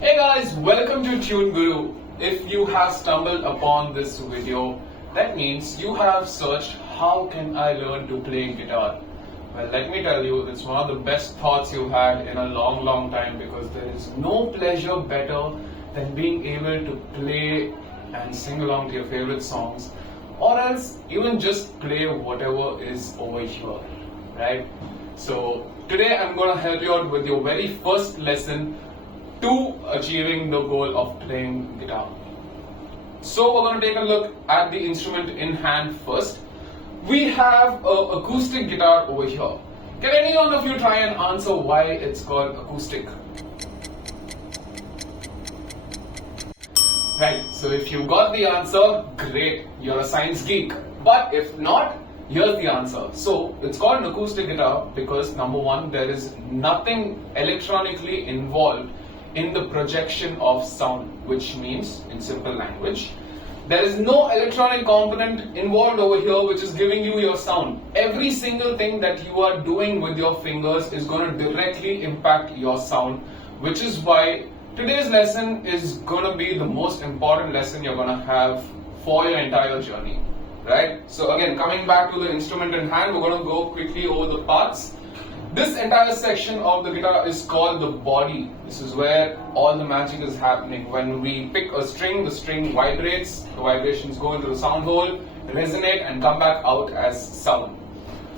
Hey guys, welcome to Tune Guru. If you have stumbled upon this video, that means you have searched how can I learn to play guitar. Well, let me tell you, it's one of the best thoughts you've had in a long time because there is no pleasure better than being able to play and sing along to your favorite songs, or else even just play whatever is over here, right? So today I'm going to help you out with your very first lesson to achieving the goal of playing guitar. So we're going to take a look at the instrument in hand first. We have an acoustic guitar over here. Can any one of you try and answer why it's called acoustic? Right, so if you got the answer, great, you're a science geek. But if not, here's the answer. So it's called an acoustic guitar because number one, there is nothing electronically involved in the projection of sound, which means, in simple language, there is no electronic component involved over here which is giving you your sound. Every single thing that you are doing with your fingers is going to directly impact your sound, which is why today's lesson is going to be the most important lesson you're going to have for your entire journey, right? So again, coming back to the instrument in hand, we're going to go quickly over the parts. This entire section of the guitar is called the body. This is where all the magic is happening. When we pick a string, the string vibrates, the vibrations go into the sound hole, resonate and come back out as sound.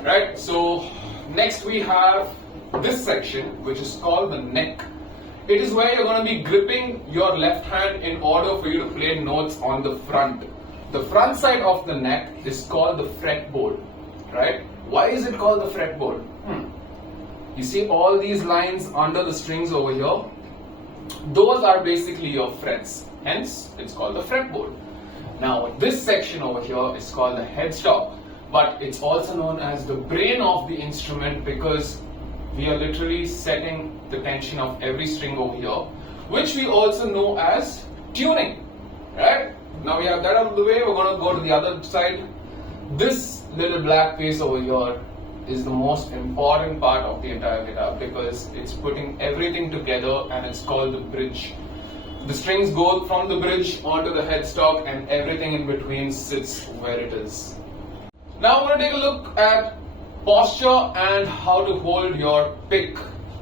Right? So next we have this section which is called the neck. It is where you're going to be gripping your left hand in order for you to play notes on the front. The front side of the neck is called the fretboard. Right? Why is it called the fretboard? You see all these lines under the strings over here? Those are basically your frets. Hence, it's called the fretboard. Now, this section over here is called the headstock. But it's also known as the brain of the instrument because we are literally setting the tension of every string over here, which we also know as tuning. Right? Now we have that out of the way. We're going to go to the other side. This little black piece over here is the most important part of the entire guitar because it's putting everything together and it's called the bridge. The strings go from the bridge onto the headstock and everything in between sits where it is. Now we're going to take a look at posture and how to hold your pick.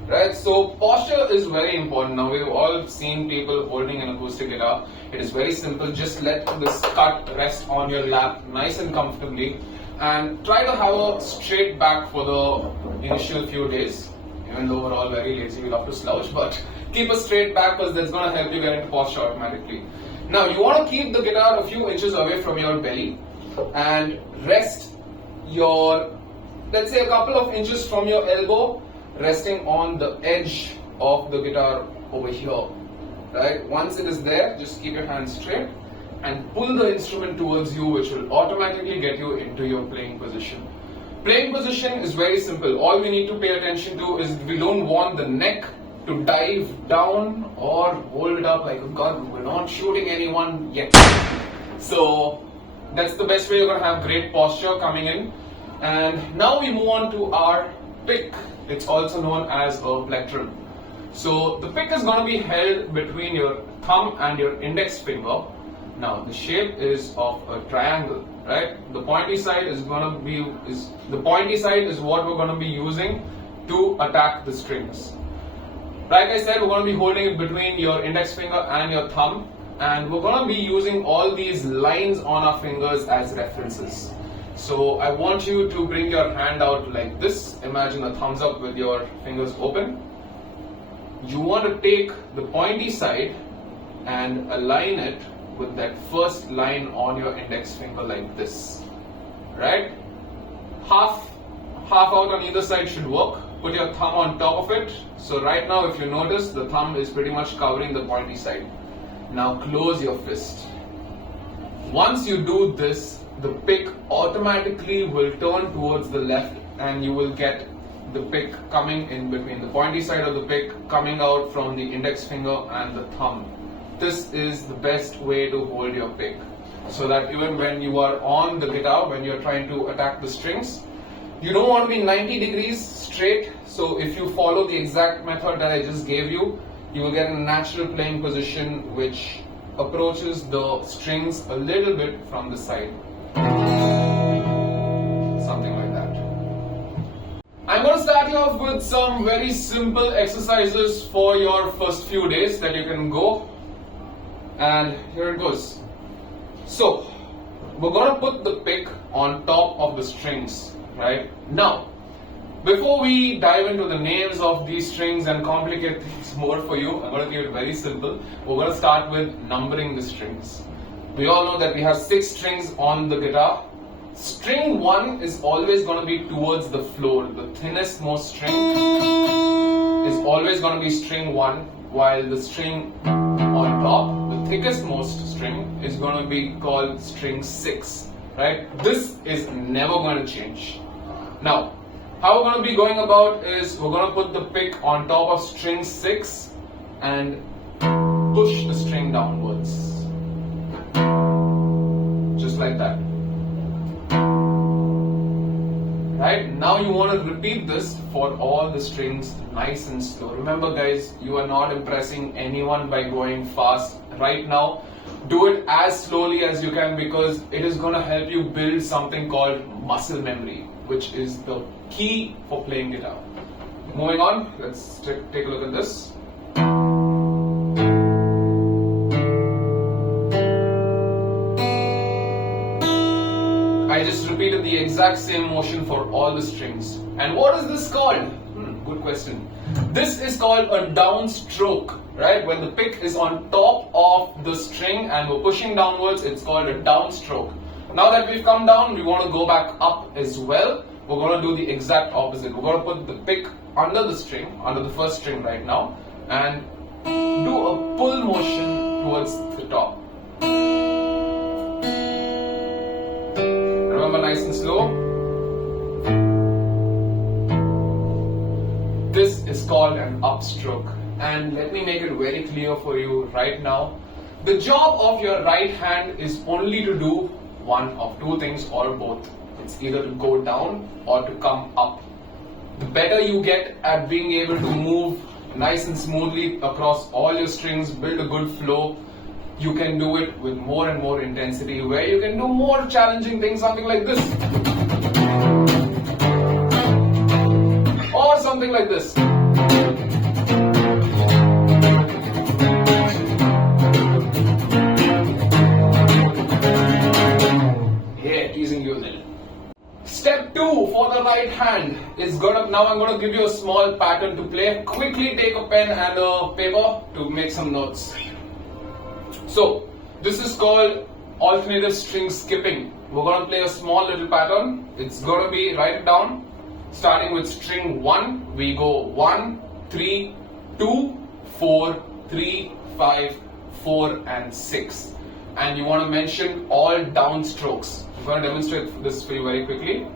Right, so posture is very important. Now we've all seen people holding an acoustic guitar. It is very simple. Just let this cut rest on your lap nice and comfortably. And try to have a straight back for the initial few days. Even though we're all very lazy, we love to slouch, but keep a straight back because that's going to help you get into posture automatically. Now you want to keep the guitar a few inches away from your belly and rest your, let's say a couple of inches from your elbow, resting on the edge of the guitar over here. Right? Once it is there, just keep your hands straight and pull the instrument towards you, which will automatically get you into your playing position. Playing position is very simple. All we need to pay attention to is we don't want the neck to dive down or hold it up like a gun. We're not shooting anyone yet. So that's the best way you're going to have great posture coming in. And now we move on to our pick. It's also known as a plectrum. So the pick is going to be held between your thumb and your index finger. Now the shape is of a triangle, right? The pointy side is what we're going to be using to attack the strings. Like I said, we're going to be holding it between your index finger and your thumb, and we're going to be using all these lines on our fingers as references. So I want you to bring your hand out like this. Imagine a thumbs up with your fingers open. You want to take the pointy side and align it with that first line on your index finger like this, right? Half out on either side should work. Put your thumb on top of it. So right now, if you notice, the thumb is pretty much covering the pointy side. Now close your fist. Once you do this, the pick automatically will turn towards the left and you will get the pick coming in between the pointy side of the pick coming out from the index finger and the thumb. This is the best way to hold your pick so that even when you are on the guitar, when you're trying to attack the strings, you don't want to be 90 degrees straight. So if you follow the exact method that I just gave you, you will get a natural playing position which approaches the strings a little bit from the side. Something like that. I'm going to start you off with some very simple exercises for your first few days that you can go. And here it goes. So, we're going to put the pick on top of the strings, right? Now, before we dive into the names of these strings and complicate things more for you, I'm going to keep it very simple. We're going to start with numbering the strings. We all know that we have 6 strings on the guitar. String 1 is always going to be towards the floor. The thinnest most string is always going to be string 1, while the string on top, the thickest most string, is going to be called string 6, right? This is never going to change. Now, how we're going to be going about is we're going to put the pick on top of string 6 and push the string downwards. Just like that. Right? Now you want to repeat this for all the strings nice and slow. Remember guys, you are not impressing anyone by going fast right now. Do it as slowly as you can because it is going to help you build something called muscle memory, which is the key for playing guitar. Moving on, let's take a look at this. I just repeated the exact same motion for all the strings. And what is this called? Good question. This is called a downstroke, right? When the pick is on top of the string and we're pushing downwards, it's called a downstroke. Now that we've come down, we want to go back up as well. We're going to do the exact opposite. We're going to put the pick under the string, under the first string right now, and do a pull motion towards the top. Remember, nice and slow. This is called an upstroke. And let me make it very clear for you right now. The job of your right hand is only to do one of two things or both. It's either to go down or to come up. The better you get at being able to move nice and smoothly across all your strings, build a good flow, you can do it with more and more intensity, where you can do more challenging things, something like this. Or something like this. Yeah, teasing you a little. Step 2 for the right hand is now I'm going to give you a small pattern to play. Quickly take a pen and a paper to make some notes. So, this is called alternative string skipping. We're going to play a small little pattern. It's going to be, write it down, starting with string 1, we go 1, 3, 2, 4, 3, 5, 4 and 6. And you want to mention all downstrokes. I'm going to demonstrate this for you very quickly.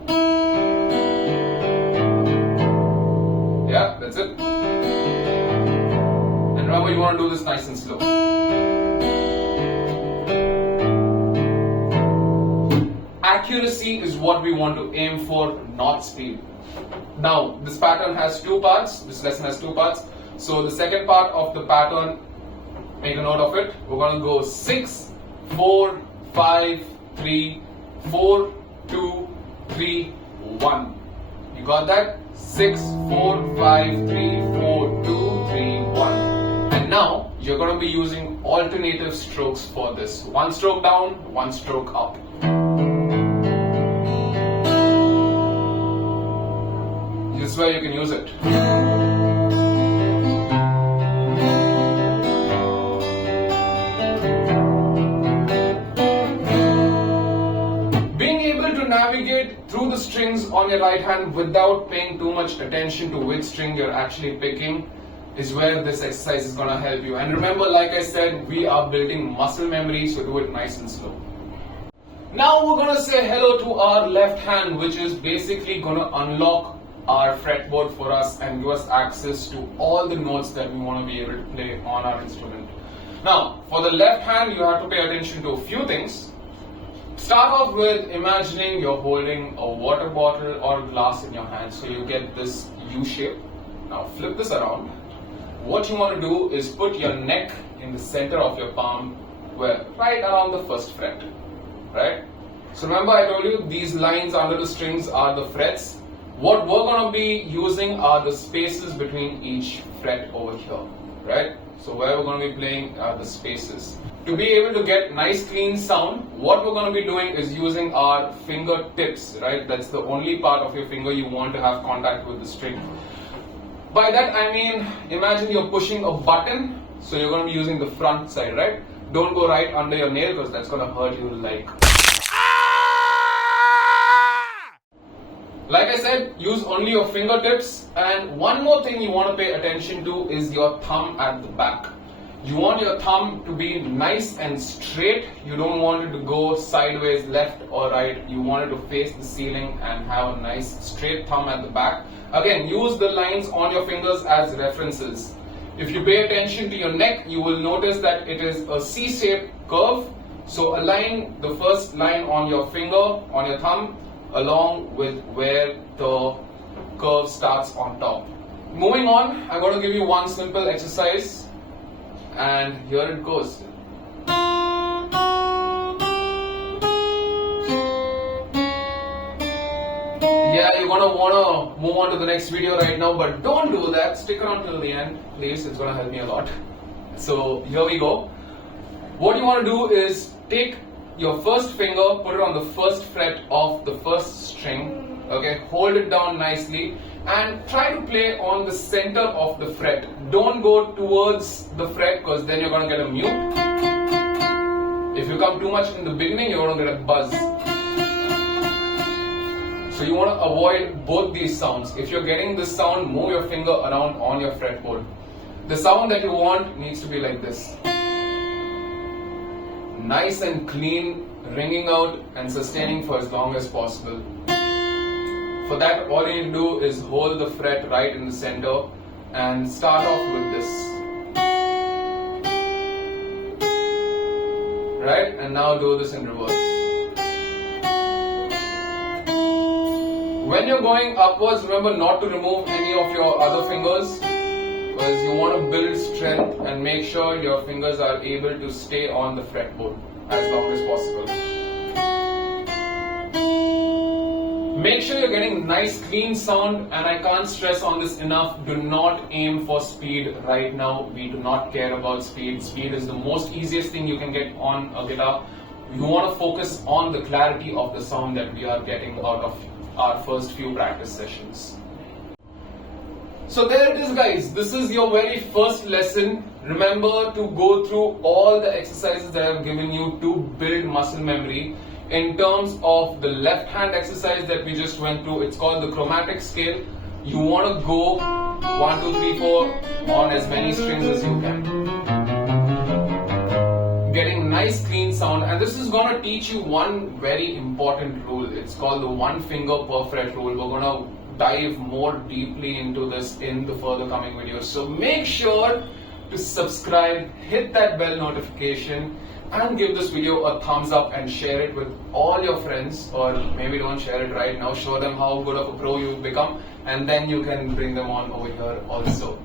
Yeah, that's it. And remember, you want to do this nice and slow. Accuracy is what we want to aim for, not speed. Now, this pattern has 2 parts. This lesson has 2 parts. So the second part of the pattern, make a note of it. We're going to go 6, 4, 5, 3, 4, 2, 3, 1. You got that? 6, 4, 5, 3, 4, 2, 3, 1. And now you're going to be using alternative strokes for this. 1 stroke down, 1 stroke up. This is where you can use it. Being able to navigate through the strings on your right hand without paying too much attention to which string you're actually picking is where this exercise is going to help you. And remember, like I said, we are building muscle memory, so do it nice and slow. Now we're going to say hello to our left hand, which is basically going to unlock our fretboard for us and give us access to all the notes that we want to be able to play on our instrument. Now, for the left hand, you have to pay attention to a few things. Start off with imagining you're holding a water bottle or glass in your hand, so you get this U shape. Now flip this around. what you want to do is put your neck in the center of your palm, where right around the first fret, right? So remember I told you these lines under the strings are the frets. What we're going to be using are the spaces between each fret over here, right? So where we're going to be playing are the spaces. To be able to get nice clean sound, what we're going to be doing is using our fingertips, right? That's the only part of your finger you want to have contact with the string. By that I mean, imagine you're pushing a button, so you're going to be using the front side, right? Don't go right under your nail because that's going to hurt you like. Like I said, use only your fingertips, and one more thing you want to pay attention to is your thumb at the back. You want your thumb to be nice and straight. You don't want it to go sideways, left or right. You want it to face the ceiling and have a nice straight thumb at the back. Again, use the lines on your fingers as references. If you pay attention to your neck, you will notice that it is a C-shaped curve. So align the first line on your finger, on your thumb, along with where the curve starts on top. Moving on, I'm going to give you one simple exercise, and here it goes. Yeah, you're going to want to move on to the next video right now, but don't do that. Stick around till the end, please. It's going to help me a lot. So here we go. What you want to do is take your first finger, put it on the first fret of the first string, okay, hold it down nicely and try to play on the center of the fret. Don't go towards the fret because then you're going to get a mute. If you come too much in the beginning, you're going to get a buzz. So you want to avoid both these sounds. If you're getting this sound, move your finger around on your fretboard. The sound that you want needs to be like this. Nice and clean, ringing out and sustaining for as long as possible. For that, all you need to do is hold the fret right in the center and start off with this. Right? And now do this in reverse. When you're going upwards, remember not to remove any of your other fingers, because you want to build strength and make sure your fingers are able to stay on the fretboard as long as possible. Make sure you're getting nice clean sound, and I can't stress on this enough, do not aim for speed right now. We do not care about speed. Speed is the most easiest thing you can get on a guitar. You want to focus on the clarity of the sound that we are getting out of our first few practice sessions. So there it is, guys. This is your very first lesson. Remember to go through all the exercises that I've given you to build muscle memory. In terms of the left hand exercise that we just went through, it's called the chromatic scale. You want to go 1, 2, 3, 4 on as many strings as you can. Getting nice clean sound, and this is going to teach you one very important rule. It's called the 1 finger per fret rule. We're going to dive more deeply into this in the further coming videos. So make sure to subscribe, hit that bell notification, and give this video a thumbs up and share it with all your friends, or maybe don't share it right now. Show them how good of a pro you've become, and then you can bring them on over here also.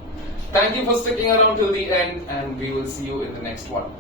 Thank you for sticking around till the end, and we will see you in the next one.